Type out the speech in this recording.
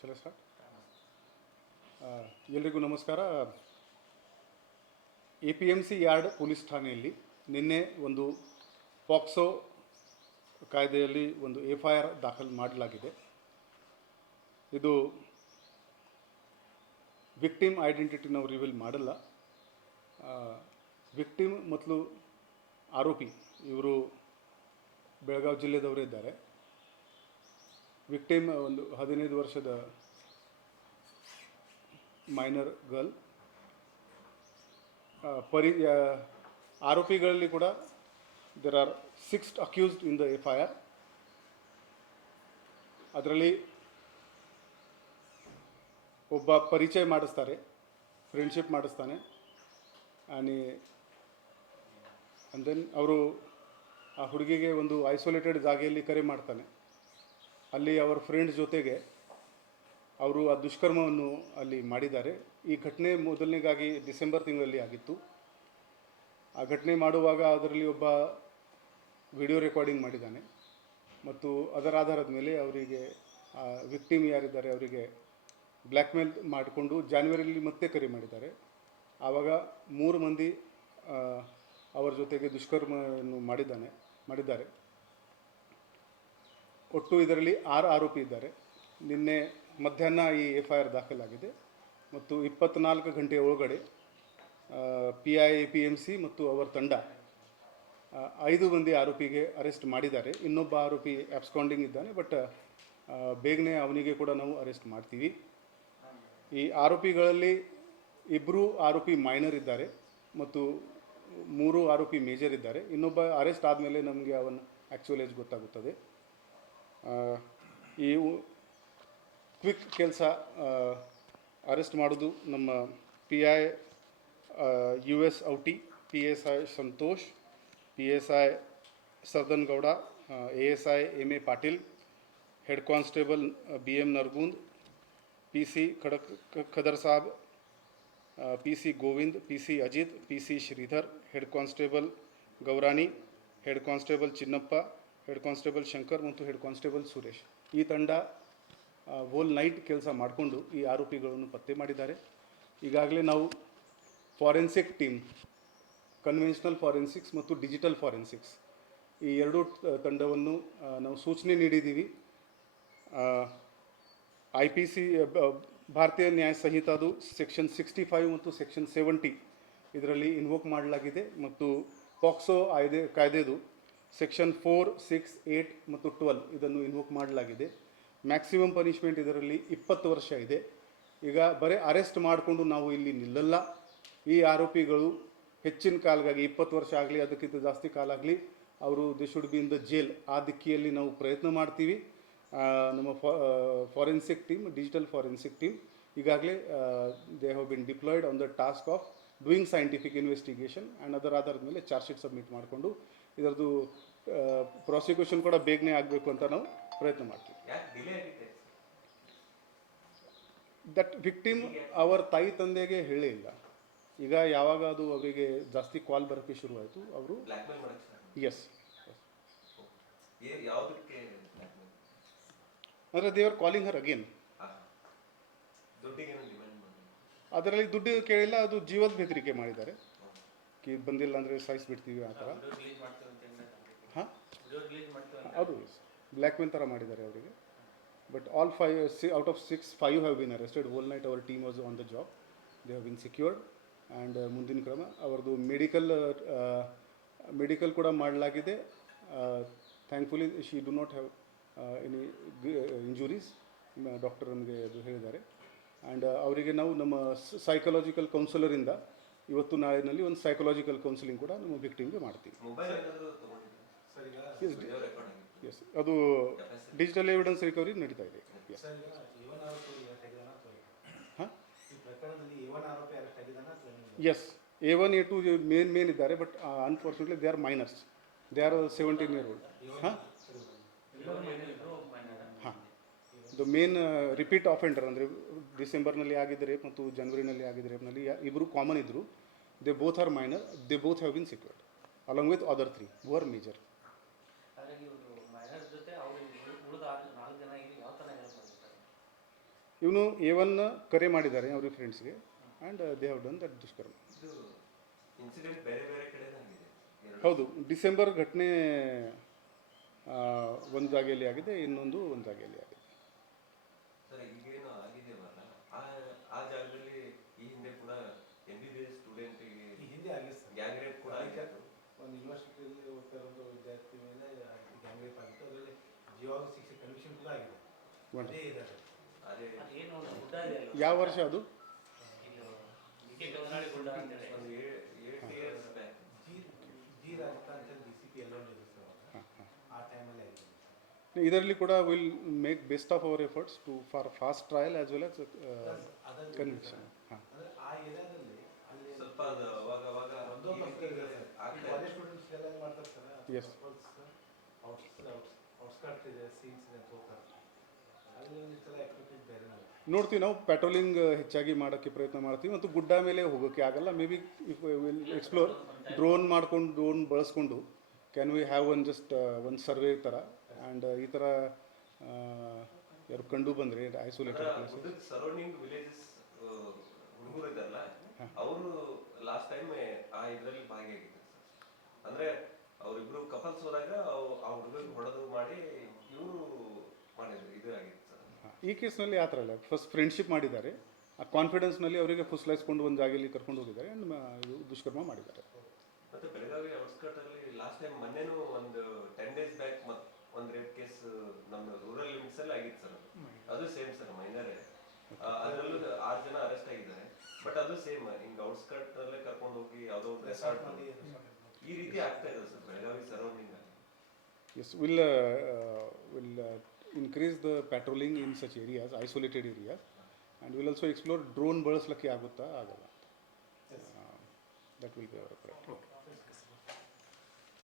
ಚಲೋ ಸ್ಟಾರ್ಟ್ ಎಲ್ರಿಗೂ ನಮಸ್ಕಾರ. A P M C yard police ಠಾಣೆಯಲ್ಲಿ ನಿನ್ನೆ ಒಂದು ಪಾಕ್ಸೋ ಕಾಯ್ದೆಯಲ್ಲಿ ಒಂದು ಎಫ್ ಐ ಆರ್ ದಾಖಲು ಮಾಡಲಾಗಿದೆ. ಇದು ವಿಕ್ಟಿಮ್ ಐಡೆಂಟಿಟಿ ನಾವು ರಿವೀಲ್ ಮಾಡಲ್ಲ. ವಿಕ್ಟಿಮ್ ಮತ್ತು ಆರೋಪಿ ಇವರು ಬೆಳಗಾವಿ ಜಿಲ್ಲೆದವರೇ ಇದ್ದಾರೆ. ವಿಕ್ಟಿಮ್ ಒಂದು ಹದಿನೈದು ವರ್ಷದ ಮೈನರ್ ಗರ್ಲ್. ಪರಿ ಆರೋಪಿಗಳಲ್ಲಿ ಕೂಡ there are six accused in the F I R ಅದರಲ್ಲಿ ಒಬ್ಬ ಪರಿಚಯ ಮಾಡಿಸ್ತಾರೆ ಫ್ರೆಂಡ್ಶಿಪ್ ಮಾಡಿಸ್ತಾನೆ. ಆ್ಯಂಡ್ ಆ್ಯಂಡ್ ದೆನ್ ಅವರು ಆ ಹುಡುಗಿಗೆ ಒಂದು ಐಸೋಲೇಟೆಡ್ ಜಾಗೆಯಲ್ಲಿ ಕರೆ ಮಾಡ್ತಾನೆ. ಅಲ್ಲಿ ಅವರ ಫ್ರೆಂಡ್ಸ್ ಜೊತೆಗೆ ಅವರು ಆ ದುಷ್ಕರ್ಮವನ್ನು ಅಲ್ಲಿ ಮಾಡಿದ್ದಾರೆ. ಈ ಘಟನೆ ಮೊದಲನೇಗಾಗಿ ಡಿಸೆಂಬರ್ ತಿಂಗಳಲ್ಲಿ ಆಗಿತ್ತು. ಆ ಘಟನೆ ಮಾಡುವಾಗ ಅದರಲ್ಲಿ ಒಬ್ಬ ವಿಡಿಯೋ ರೆಕಾರ್ಡಿಂಗ್ ಮಾಡಿದ್ದಾನೆ. ಮತ್ತು ಅದರ ಆಧಾರದ ಮೇಲೆ ಅವರಿಗೆ ವಿಕ್ಟಿಮ್ ಯಾರಿದ್ದಾರೆ ಅವರಿಗೆ ಬ್ಲ್ಯಾಕ್ ಮೇಲ್ ಮಾಡಿಕೊಂಡು ಜಾನ್ವರಿಯಲ್ಲಿ ಮತ್ತೆ ಕರೆ ಮಾಡಿದ್ದಾರೆ. ಆವಾಗ ಮೂರು ಮಂದಿ ಅವರ ಜೊತೆಗೆ ದುಷ್ಕರ್ಮವನ್ನು ಮಾಡಿದ್ದಾನೆ, ಮಾಡಿದ್ದಾರೆ. ಒಟ್ಟು ಇದರಲ್ಲಿ ಆರು ಆರೋಪಿ ಇದ್ದಾರೆ. ನಿನ್ನೆ ಮಧ್ಯಾಹ್ನ ಈ ಎಫ್ ಐ ಆರ್ ದಾಖಲಾಗಿದೆ. ಮತ್ತು ಇಪ್ಪತ್ತ್ನಾಲ್ಕು ಗಂಟೆಯ ಒಳಗಡೆ P I P M C ಮತ್ತು ಅವರ ತಂಡ ಐದು ಮಂದಿ ಆರೋಪಿಗೆ ಅರೆಸ್ಟ್ ಮಾಡಿದ್ದಾರೆ. ಇನ್ನೊಬ್ಬ ಆರೋಪಿ ಆಬ್ಸ್ಕಾಂಡಿಂಗ್ ಇದ್ದಾನೆ ಬಟ್ ಬೇಗನೆ ಅವನಿಗೆ ಕೂಡ ನಾವು ಅರೆಸ್ಟ್ ಮಾಡ್ತೀವಿ. ಈ ಆರೋಪಿಗಳಲ್ಲಿ ಇಬ್ಬರು ಆರೋಪಿ ಮೈನರ್ ಇದ್ದಾರೆ ಮತ್ತು ಮೂರು ಆರೋಪಿ ಮೇಜರ್ ಇದ್ದಾರೆ. ಇನ್ನೊಬ್ಬ ಅರೆಸ್ಟ್ ಆದಮೇಲೆ ನಮಗೆ ಅವನ ಆ್ಯಕ್ಚುಲೇಜ್ ಗೊತ್ತಾಗುತ್ತದೆ. ಈ ಕ್ವಿಕ್ ಕೆಲಸ ಅರೆಸ್ಟ್ ಮಾಡೋದು ನಮ್ಮ P I U S ಔಟಿ, P S I Santosh, P S I Sardan Gowda A S I M A Patil, head constable B M Nargund, P C Khadak Khader Sab P C Govind, P C Ajit, P C Sridhar, head constable Gourani, head constable Chinnappa head constable Shankar ಮತ್ತು head constable Suresh. ಈ ತಂಡ hole night ಕೆಲಸ ಮಾಡಿಕೊಂಡು ಈ ಆರೋಪಿಗಳನ್ನು ಪತ್ತೆ ಮಾಡಿದ್ದಾರೆ. ಈಗಾಗಲೇ ನಾವು ಫಾರೆನ್ಸಿಕ್ ಟೀಮ್ ಕನ್ವೆನ್ಷನಲ್ ಫಾರೆನ್ಸಿಕ್ಸ್ ಮತ್ತು ಡಿಜಿಟಲ್ ಫಾರೆನ್ಸಿಕ್ಸ್ ಈ ಎರಡೂ ತಂಡವನ್ನು ನಾವು ಸೂಚನೆ ನೀಡಿದ್ದೀವಿ. ಐ ಪಿ ಸಿ ಭಾರತೀಯ ನ್ಯಾಯ ಸಂಹಿತಾದು ಸೆಕ್ಷನ್ ಸಿಕ್ಸ್ಟಿ ಫೈವ್ ಮತ್ತು ಸೆಕ್ಷನ್ ಸೆವೆಂಟಿ ಇದರಲ್ಲಿ ಇನ್ವೋಕ್ ಮಾಡಲಾಗಿದೆ ಮತ್ತು ಪಾಕ್ಸೋ ಆಯ್ದೆ, ಕಾಯ್ದೆದು ಸೆಕ್ಷನ್ ಫೋರ್, ಸಿಕ್ಸ್ ಏಯ್ಟ್ ಮತ್ತು ಟ್ವೆಲ್ ಇದನ್ನು ಇನ್ವೋಕ್ ಮಾಡಲಾಗಿದೆ. ಮ್ಯಾಕ್ಸಿಮಮ್ ಪನಿಷ್ಮೆಂಟ್ ಇದರಲ್ಲಿ ಇಪ್ಪತ್ತು ವರ್ಷ ಇದೆ. ಈಗ ಬರೀ ಅರೆಸ್ಟ್ ಮಾಡಿಕೊಂಡು ನಾವು ಇಲ್ಲಿ ನಿಲ್ಲಲ್ಲ. ಈ ಆರೋಪಿಗಳು ಹೆಚ್ಚಿನ ಕಾಲಗಾಗಿ ಇಪ್ಪತ್ತು ವರ್ಷ ಆಗಲಿ, ಅದಕ್ಕಿಂತ ಜಾಸ್ತಿ ಕಾಲ ಆಗಲಿ, ಅವರು they should be in the jail ಆ ದಿಕ್ಕಿಯಲ್ಲಿ ನಾವು ಪ್ರಯತ್ನ ಮಾಡ್ತೀವಿ. ನಮ್ಮ forensic team digital forensic team ಈಗಾಗಲೇ they have been deployed on the task of doing scientific investigation and ಅದರ ಆಧಾರದ ಮೇಲೆ ಚಾರ್ಜ್ ಶೀಟ್ ಸಬ್ಮಿಟ್ ಮಾಡಿಕೊಂಡು ಇದರದ್ದು ಪ್ರಾಸಿಕ್ಯೂಷನ್ ಕೂಡ ಬೇಗನೆ ಆಗಬೇಕು ಅಂತ ನಾವು ಪ್ರಯತ್ನ ಮಾಡ್ತೀವಿ. ದಟ್ ವಿಕ್ಟಿಮ್ ಅವರ ತಾಯಿ ತಂದೆಗೆ ಹೇಳೇ ಇಲ್ಲ. ಈಗ ಯಾವಾಗ ಅದು ಅವರಿಗೆ ಜಾಸ್ತಿ ಕಾಲ್ ಬರೋಕ್ಕೆ ಶುರುವಾಯಿತು ಅವರು ಎಸ್ ಅಂದರೆ ದೇವರ್ ಕಾಲಿಂಗ್ ಹರ್ ಅಗೇನ್ ಅದರಲ್ಲಿ ದುಡ್ಡು ಕೇಳಿಲ್ಲ ಅದು ಜೀವದ ಬೆದರಿಕೆ ಮಾಡಿದ್ದಾರೆ. ಕಿ ಬಂದಿಲ್ಲ ಅಂದರೆ ಸಾಯಿಸ್ಬಿಡ್ತೀವಿ ಆ ಥರ. ಹಾಂ? ಅದು ಬ್ಲ್ಯಾಕ್ ಮೇಲ್ ಥರ ಮಾಡಿದ್ದಾರೆ ಅವರಿಗೆ. But all five see out of six five have been arrested all night our team was on the job they have been secured and ಮುಂದಿನ ಕ್ರಮ ಅವ್ರದ್ದು ಮೆಡಿಕಲ್ ಮೆಡಿಕಲ್ ಕೂಡ ಮಾಡಲಾಗಿದೆ. Thankfully she do not have any injuries doctor ನಮಗೆ ಅದು ಹೇಳಿದ್ದಾರೆ. And ಅವರಿಗೆ ನಾವು ನಮ್ಮ ಸೈಕಲಾಜಿಕಲ್ ಕೌನ್ಸಿಲರಿಂದ ಇವತ್ತು ನಾಳಿನಲ್ಲಿ ಒಂದು ಸೈಕಲಾಜಿಕಲ್ ಕೌನ್ಸಿಲಿಂಗ್ ಕೂಡ ನಮ್ಮ ವಿಕ್ಟಿಮ್ಗೆ ಮಾಡ್ತೀವಿ. ಎಸ್ ಅದು ಡಿಜಿಟಲ್ ಎವಿಡೆನ್ಸ್ ರಿಕವರಿ ನಡೀತಾ ಇದೆ? S A one A two main main ಇದ್ದಾರೆ but unfortunately they are minors they are seventeen year old ಹಾಂ ಹಾಂ ದ ಮೇನ್ ರಿಪೀಟ್ ಆಫೆಂಡರ್ ಅಂದರೆ ಡಿಸೆಂಬರ್ನಲ್ಲಿ ಆಗಿದ್ದ ರೇಪ್ ಮತ್ತು ಜನವರಿನಲ್ಲಿ ಆಗಿದ್ದ ರೇಪ್ನಲ್ಲಿ ಇಬ್ಬರು ಕಾಮನ್ ಇದ್ದರು they both are minor they both have been secured along with other three who are major ಹಾಗಾಗಿ ಇವರು ಮೈನರ್ ಜೊತೆ ಅವರು ಉಳಿದ ನಾಲ್ಕು ಜನ ಇಲ್ಲಿ ಯಾವ ಥರ ಹೆಲ್ಪ್ ಇವನು ಎ ಒನ್ ಕರೆ ಮಾಡಿದ್ದಾರೆ ಅವ್ರಿಗೆ ಫ್ರೆಂಡ್ಸ್ಗೆ and they have done that ದುಷ್ಕರ್ಮ. Incident ಬೇರೆ ಬೇರೆ ಕಡೆ ಆಗಿದೆ ಹೌದು ಡಿಸೆಂಬರ್ ಘಟನೆ ಆ, ಒಂದು ಜಾಗೆಯಲ್ಲಿ ಆಗಿದೆ ಇನ್ನೊಂದು ಒಂದು ಜಾಗೆಯಲ್ಲಿ ಆಗಿದೆ ಸರ್ ಈಗೇನು ಆಗಿದೆಯಲ್ಲ ಆ ಆ ಜಾಗದಲ್ಲಿ ಈ ಹಿಂದೆ ಕೂಡ ಎಂ ಬಿ ಬಿ ಎಸ್ ಸ್ಟೂಡೆಂಟಿಗೆ ಈ ಹಿಂದೆ ಆಗಿದೆ ಸರ್ ಗ್ಯಾಂಗ್ ರೇಪ್ ಕೂಡ ಆಗಿತ್ತು ಒಂದು ಯೂನಿವರ್ಸಿಟಿಯಲ್ಲಿ ಓದ್ತಾ ಇರೋ ಒಂದು ವಿದ್ಯಾರ್ಥಿ ಮೇಲೆ ಗ್ಯಾಂಗ್ ರೇಪ್ ಆಗಿತ್ತು ಅದರಲ್ಲಿ ಜೀವಾವಧಿ ಶಿಕ್ಷೆ ಕನ್ವಿಕ್ಷನ್ ಕೂಡ ಆಗಿದೆ. ಒಂದು. ಅದೇ ಇದೆ ಅದು. ಏನು ಒಂದು ಗುಡ್ಡ ಇದೆ ಅಲ್ವಾ? ಯಾವ ವರ್ಷ ಅದು? ಇದು ಕೆ ಕನ್ನಡಿ ಗುಡ್ಡ ಅಂತೇಳಿ ಒಂದು eight years back G G Rajappa ಅಂತ ಡಿ ಸಿ ಪಿ ಎಲ್ಲ ಸರ್ ಆ ಟೈಮಲ್ಲಿ ಆಗಿದೆ. ಇದರಲ್ಲಿ ಕೂಡ will make best of our efforts to for fast trial as well as ಅದರಲ್ಲಿ ಕನ್ವಿಕ್ಷನ್ ಹಾಂ. ಅಂದ್ರೆ ಆ ಏರಿಯಾದಲ್ಲಿ ಅಲ್ಲಿ ಸ್ವಲ್ಪ ಅದು ಅವಾಗ ಅವಾಗ ಒಂದೊಂದು ಈ ಇದೆ. ಸರ್. ಆಗ್ತಾ ಇದೆ. ಕಾಲೇಜ್ ಸ್ಟೂಡೆಂಟ್ಸ್ ಎಲ್ಲ ಮಾಡ್ತಾರೆ ಸರ್. Yes. ಔಟ್ಸ್ಕರ್ಟ್ ಇದೆ ಸೀನ್ಸ್ ಇದೆ ಅಂತ ಹೋಗ್ತಾರೆ ಅಲ್ಲಿ ಒಂದು ಸಲ ಆಕ್ಟಿವಿಟೀಸ್ ಬೇರೆ ನೋಡ್ತೀವಿ ನಾವು ಪೆಟ್ರೋಲಿಂಗ್ ಹೆಚ್ಚಾಗಿ ಮಾಡೋಕ್ಕೆ ಪ್ರಯತ್ನ ಮಾಡ್ತೀವಿ ಮತ್ತು ಗುಡ್ಡ ಮೇಲೆ ಹೋಗೋಕ್ಕೆ ಆಗಲ್ಲ. Maybe if will explore drone ಮಾಡ್ಕೊಂಡು ಡ್ರೋನ್ ಬಳಸ್ಕೊಂಡು can we have one just ಒಂದು ಸರ್ವೆ ಥರ? ಆ್ಯಂಡ್ ಈ ಥರ ಯಾರು ಕಂಡು ಬಂದರೆ ಐಸೋಲೇಟೆಡ್ ಪ್ಲೇಸಸ್ ಸರೌಂಡಿಂಗ್ ವಿಲೇಜಸ್ ಹುಡುಗರು ಇದ್ದಾರಲ್ಲ ಅವರು ಲಾಸ್ಟ್ ಟೈಮ್ ಆ ಇದರಲ್ಲಿ ಭಾಗಿಯಾಗಿದ್ರು ಅಂದರೆ ಅಂದ್ರೆ ಅವರಿಬ್ರು ಕಪಲ್ಸ್ ಹೋದಾಗ ಆ ಹುಡುಗರಿಗೆ ಹೊಡೆದು ಮಾಡಿ ಇವರು ಮಾಡಿದ್ರು ಇದು ಆಗಿತ್ತು. ಸರ್ ಈ ಕೇಸ್ನಲ್ಲಿ ಆ ಥರ ಅಲ್ಲ. ಫಸ್ಟ್ ಫ್ರೆಂಡ್ಶಿಪ್ ಮಾಡಿದ್ದಾರೆ. ಆ ಕಾನ್ಫಿಡೆನ್ಸ್ನಲ್ಲಿ ಅವರಿಗೆ ಫುಸ್ಲಾಯಿಸ್ಕೊಂಡು ಒಂದು ಜಾಗದಲ್ಲಿ ಕರ್ಕೊಂಡು ಹೋಗಿದ್ದಾರೆ. ಆ್ಯಂಡ್ ದುಷ್ಕರ್ಮ ಮಾಡಿದ್ದಾರೆ. ಮತ್ತೆ ಬೆಳಗಾವಿ ಔಟ್ಸ್ಕರ್ಟ್ ಅಲ್ಲಿ ಲಾಸ್ಟ್ ಟೈಮ್ ಮೊನ್ನೆನೂ ಒಂದು ಟೆನ್ ಡೇಸ್ ಬ್ಯಾಕ್ ಒಂದು ರೇಪ್ ಕೇಸ್ ನಮ್ಮ ರೂರಲ್ ಲಿಮಿಟ್ಸ್ ಅಲ್ಲಿ ಆಗಿತ್ತು ಸರ್ ಅದು. ಸೇಮ್ ಸರ್ ಮೈನರ್ ಅದರಲ್ಲೂ ಆರು ಜನ ಅರೆಸ್ಟ್ ಆಗಿದ್ದಾರೆ. ಬಟ್ ಅದು ಸೇಮ್ ಹಿಂಗ್ ಔಟ್ಸ್ಕರ್ಟ್ ಅಲ್ಲೇ ಕರ್ಕೊಂಡು ಹೋಗಿ ಯಾವುದೋ ಒಂದು ರೆಸಾರ್ಟ್ ಈ ರೀತಿ ಆಗ್ತಾ ಇದೆ sir Belagavi surroundings Yes, will uh, increase the patrolling in such areas, isolated areas, and we'll also explore drone birds like Yagutta, agala. Yes. Um, that will be our priority. Okay.